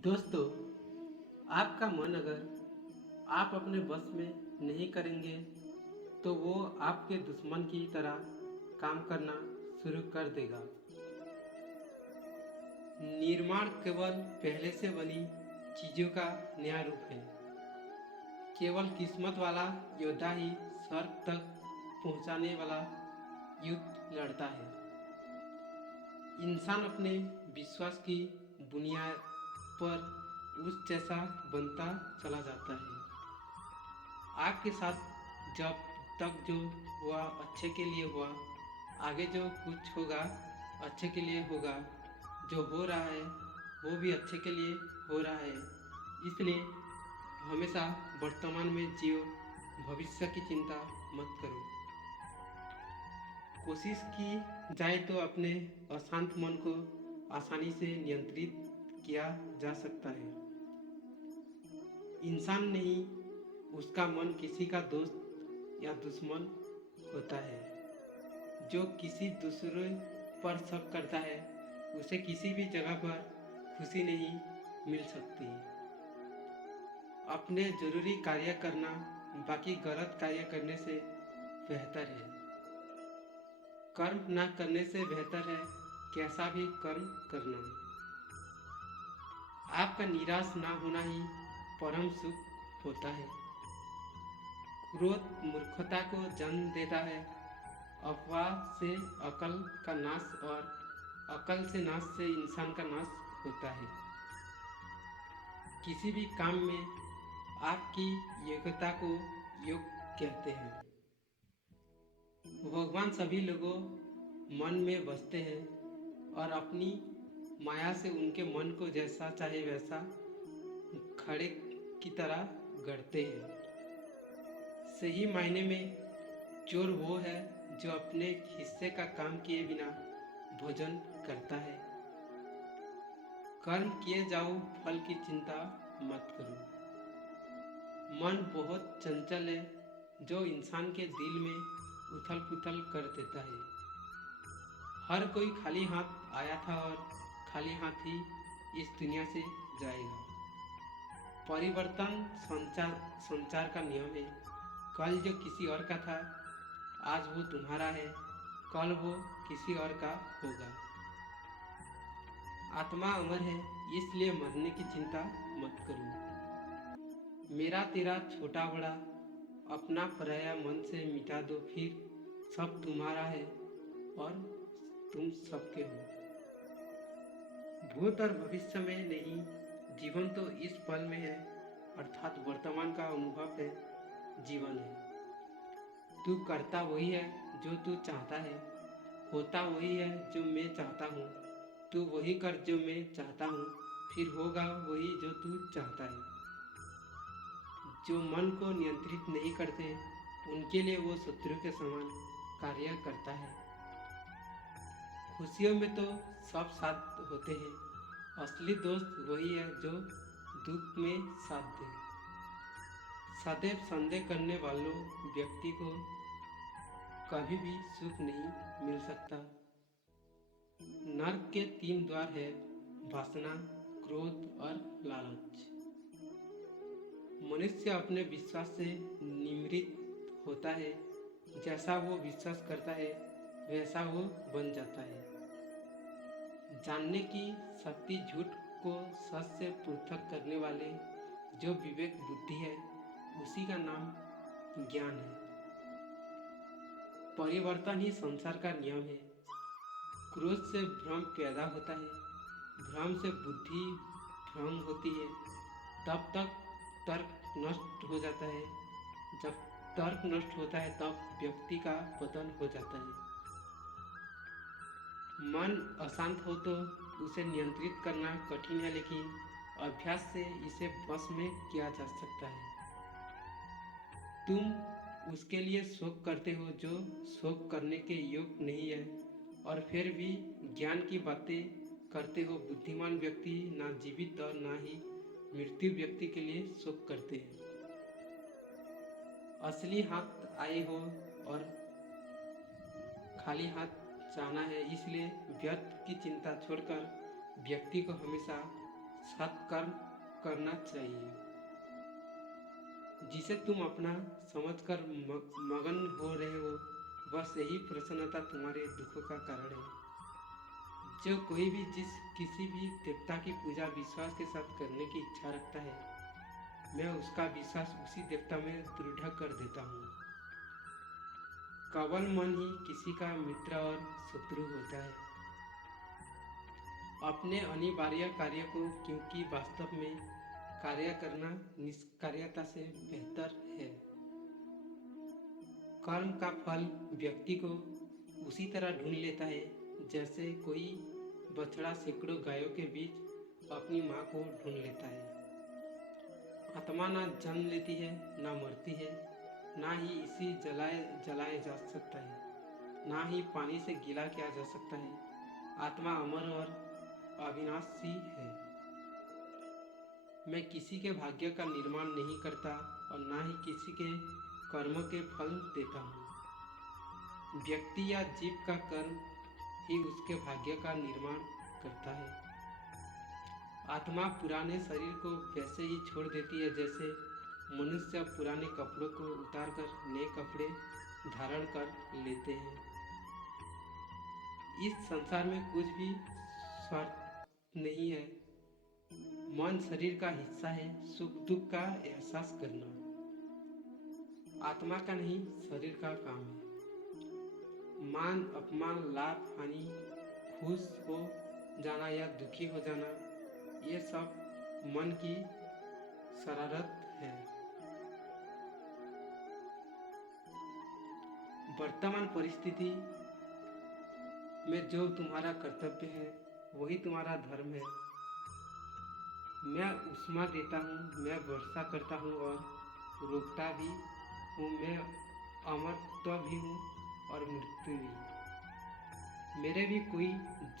दोस्तों, आपका मन अगर आप अपने बस में नहीं करेंगे तो वो आपके दुश्मन की तरह काम करना शुरू कर देगा। निर्माण केवल पहले से बनी चीज़ों का नया रूप है। केवल किस्मत वाला योद्धा ही स्वर्ग तक पहुंचाने वाला युद्ध लड़ता है। इंसान अपने विश्वास की बुनियाद पर उस जैसा बनता चला जाता है। आपके साथ जब तक जो हुआ अच्छे के लिए हुआ, आगे जो कुछ होगा अच्छे के लिए होगा, जो हो रहा है वो भी अच्छे के लिए हो रहा है। इसलिए हमेशा वर्तमान में जियो, भविष्य की चिंता मत करो। कोशिश की जाए तो अपने अशांत मन को आसानी से नियंत्रित किया जा सकता है। इंसान नहीं, उसका मन किसी का दोस्त या दुश्मन होता है। जो किसी दूसरे पर शक करता है उसे किसी भी जगह पर खुशी नहीं मिल सकती। अपने जरूरी कार्य करना बाकी गलत कार्य करने से बेहतर है। कर्म ना करने से बेहतर है कैसा भी कर्म करना। आपका निराश ना होना ही परम सुख होता है। क्रोध मूर्खता को जन्म देता है। अफवाह से अकल का नाश और अकल से नाश से इंसान का नाश होता है। किसी भी काम में आपकी योग्यता को योग कहते हैं। भगवान सभी लोगों मन में बसते हैं और अपनी माया से उनके मन को जैसा चाहे वैसा खड़े की तरह गढ़ते हैं। सही मायने में चोर वो है जो अपने हिस्से का काम किए बिना भोजन करता है। कर्म किए जाओ, फल की चिंता मत करो। मन बहुत चंचल है जो इंसान के दिल में उथल पुथल कर देता है। हर कोई खाली हाथ आया था और खाली हाथ ही इस दुनिया से जाएगा। परिवर्तन संचार का नियम है। कल जो किसी और का था आज वो तुम्हारा है, कल वो किसी और का होगा। आत्मा अमर है, इसलिए मरने की चिंता मत करो। मेरा तेरा छोटा बड़ा अपना पराया मन से मिटा दो, फिर सब तुम्हारा है और तुम सबके हो। भूत और भविष्य में नहीं, जीवन तो इस पल में है, अर्थात वर्तमान का अनुभव है, जीवन है। तू करता वही है जो तू चाहता है, होता वही है जो मैं चाहता हूँ। तू वही कर जो मैं चाहता हूँ, फिर होगा वही जो तू चाहता है। जो मन को नियंत्रित नहीं करते उनके लिए वो शत्रु के समान कार्य करता है। खुशियों में तो सब साथ होते हैं, असली दोस्त वही है जो दुख में साथ दे। सदैव संदेह करने वालों व्यक्ति को कभी भी सुख नहीं मिल सकता। नर्क के 3 द्वार है, वासना, क्रोध और लालच। मनुष्य अपने विश्वास से निमृत होता है। जैसा वो विश्वास करता है वैसा वो बन जाता है। जानने की शक्ति झूठ को सच से पृथक करने वाले जो विवेक बुद्धि है उसी का नाम ज्ञान है। परिवर्तन ही संसार का नियम है। क्रोध से भ्रम पैदा होता है, भ्रम से बुद्धि भ्रम होती है, तब तक तर्क नष्ट हो जाता है। जब तर्क नष्ट होता है तब व्यक्ति का पतन हो जाता है। मन अशांत हो तो उसे नियंत्रित करना कठिन है, लेकिन अभ्यास से इसे वश में किया जा सकता है। तुम उसके लिए शोक करते हो जो शोक करने के योग्य नहीं है, और फिर भी ज्ञान की बातें करते हो। बुद्धिमान व्यक्ति ना जीवित और ना ही मृत्यु व्यक्ति के लिए शोक करते हैं। असली हाथ आए हो और खाली हाथ जाना है, इसलिए व्यर्थ की चिंता छोड़कर व्यक्ति को हमेशा सत्कर्म करना चाहिए जिसे तुम अपना समझकर मगन हो रहे हो। बस यही प्रसन्नता तुम्हारे दुखों का कारण है। जो कोई भी किसी भी देवता की पूजा विश्वास के साथ करने की इच्छा रखता है, मैं उसका विश्वास उसी देवता में दृढ़ कर देता हूँ। केवल मन ही किसी का मित्र और शत्रु होता है। अपने अनिवार्य कार्य को, क्योंकि वास्तव में कार्य करना निष्कार्यता से बेहतर है। कर्म का फल व्यक्ति को उसी तरह ढूंढ लेता है जैसे कोई बछड़ा सैकड़ों गायों के बीच अपनी माँ को ढूंढ लेता है। आत्मा ना जन्म लेती है, ना मरती है, ना ही इसी जलाया जा सकता है, ना ही पानी से गीला किया जा सकता है। आत्मा अमर और अविनाशी है। मैं किसी के भाग्य का निर्माण नहीं करता और ना ही किसी के कर्मों के फल देता हूँ। व्यक्ति या जीव का कर्म ही उसके भाग्य का निर्माण करता है। आत्मा पुराने शरीर को वैसे ही छोड़ देती है जैसे मनुष्य पुराने कपड़ों को उतारकर नए कपड़े धारण कर लेते हैं। इस संसार में कुछ भी स्वार्थ नहीं है। मन शरीर का हिस्सा है। सुख दुख का एहसास करना आत्मा का नहीं, शरीर का काम है। मान अपमान, लाभ हानि, खुश हो जाना या दुखी हो जाना, ये सब मन की शरारत है। वर्तमान परिस्थिति में जो तुम्हारा कर्तव्य है वही तुम्हारा धर्म है। मैं उष्मा देता हूँ, मैं वर्षा करता हूँ और रोकता भी हूँ। मैं अमरत्व भी हूँ और मृत्यु भी। मेरे भी कोई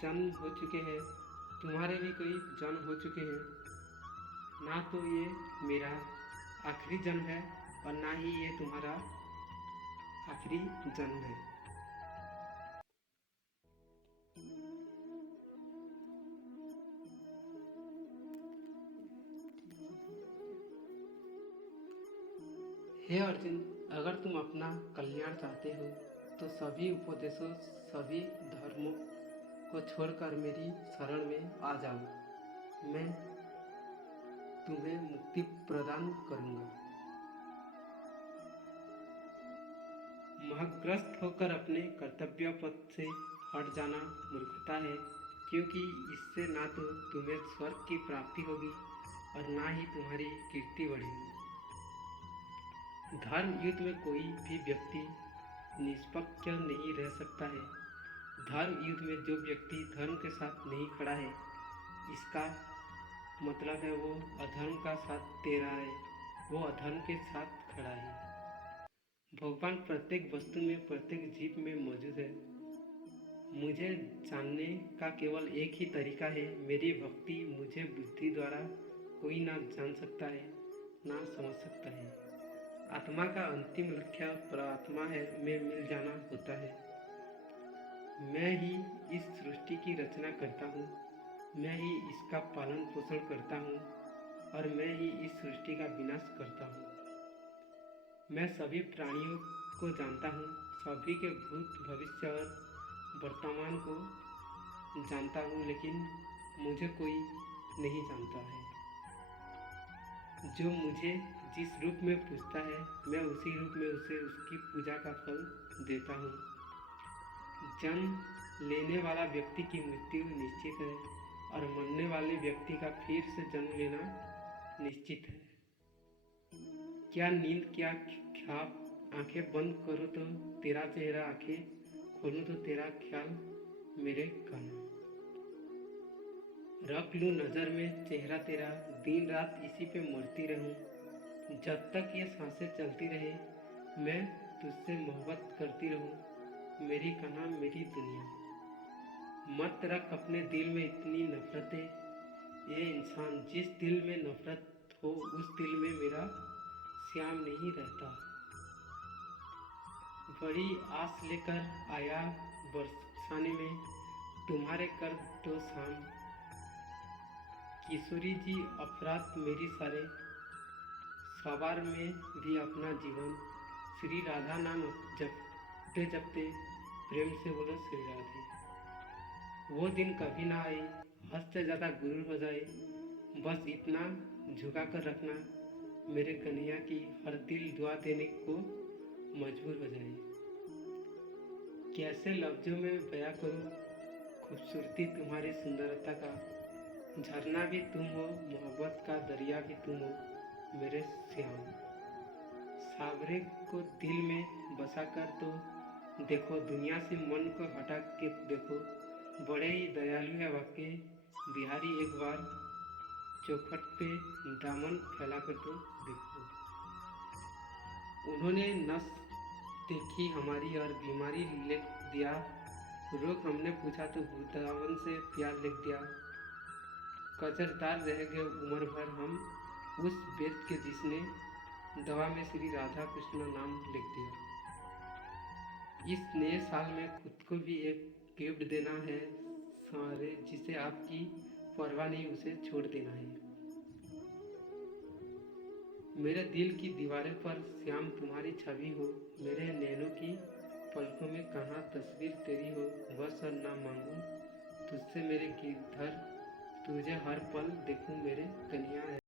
जन्म हो चुके हैं, तुम्हारे भी कोई जन्म हो चुके हैं। ना तो ये मेरा आखिरी जन्म है और ना ही ये तुम्हारा आखिरी जन्म है। हे अर्जुन, अगर तुम अपना कल्याण चाहते हो तो सभी उपदेशों, सभी धर्मों को छोड़कर मेरी शरण में आ जाओ। मैं तुम्हें मुक्ति प्रदान करूंगा। मोहग्रस्त होकर अपने कर्तव्य पथ से हट जाना मूर्खता है, क्योंकि इससे ना तो तुम्हें स्वर्ग की प्राप्ति होगी और ना ही तुम्हारी कीर्ति बढ़ेगी। धर्म युद्ध में कोई भी व्यक्ति निष्पक्ष नहीं रह सकता है। धर्म युद्ध में जो व्यक्ति धर्म के साथ नहीं खड़ा है, इसका मतलब है वो अधर्म का साथ दे रहा है, वो अधर्म के साथ खड़ा है। भगवान प्रत्येक वस्तु में, प्रत्येक जीव में मौजूद है। मुझे जानने का केवल एक ही तरीका है, मेरी भक्ति। मुझे बुद्धि द्वारा कोई ना जान सकता है, ना समझ सकता है। आत्मा का अंतिम लक्ष्य परमात्मा में मिल जाना होता है। मैं ही इस सृष्टि की रचना करता हूँ, मैं ही इसका पालन पोषण करता हूँ और मैं ही इस सृष्टि का विनाश करता हूँ। मैं सभी प्राणियों को जानता हूँ, सभी के भूत, भविष्य और वर्तमान को जानता हूँ, लेकिन मुझे कोई नहीं जानता है। जो मुझे जिस रूप में पूजता है, मैं उसी रूप में उसे उसकी पूजा का फल देता हूँ। जन्म लेने वाला व्यक्ति की मृत्यु निश्चित है और मरने वाले व्यक्ति का फिर से जन्म लेना निश्चित है। क्या नींद, क्या ख्वाब? आंखें बंद करो तो तेरा चेहरा, आंखें खोलूं तो तेरा ख्याल मेरे कान। रख लूं नजर में चेहरा तेरा, दिन रात इसी पे मरती रहूं। जब तक ये सांसें चलती रहे, मैं तुझसे मोहब्बत करती रहूं, मेरी कान्हा, मेरी दुनिया। मत रख अपने दिल में इतनी नफरतें। ये इंसान, जिस दिल में नफरत हो उस दिल में मेरा श्याम नहीं रहता। बड़ी आस लेकर आया बरसाने में, तुम्हारे कर दो शाम। किशोरी जी अफरात मेरी सारे सवार में भी अपना जीवन श्री राधा नाम जपते जपते प्रेम से बोलो श्री राधे। वो दिन कभी ना आए, हद से ज़्यादा गुरूर हो जाए, बस इतना झुका कर रखना मेरे कन्हैया की हर दिल दुआ देने को मजबूर हो जाए। कैसे लफ्जों में बयां करूं खूबसूरती तुम्हारी सुंदरता का, झरना भी तुम हो, मोहब्बत का दरिया भी तुम हो मेरे श्याम। सावरे को दिल में बसा कर तो देखो, दुनिया से मन को हटा के देखो, बड़े ही दयालु है वाकई बिहारी, एक बार चौखट पे दामन फैला कर तो देखो। उन्होंने नस देखी हमारी और बीमारी लिख दिया, रोग हमने पूछा तो वृंदावन से प्यार लिख दिया। कचरदार रह गए उम्र भर हम उस वेद के जिसने दवा में श्री राधा कृष्ण नाम लिख दिया। इस नए साल में खुद को भी एक गिफ्ट देना है सारे, जिसे आपकी परवाह नहीं उसे छोड़ देना है। मेरे दिल की दीवारें पर श्याम तुम्हारी छवि हो, मेरे नैनों की पलकों में कहाँ तस्वीर तेरी हो, बस और ना मांगूं तुझसे मेरे गिरधर, तुझे हर पल देखूं मेरे कन्हैया।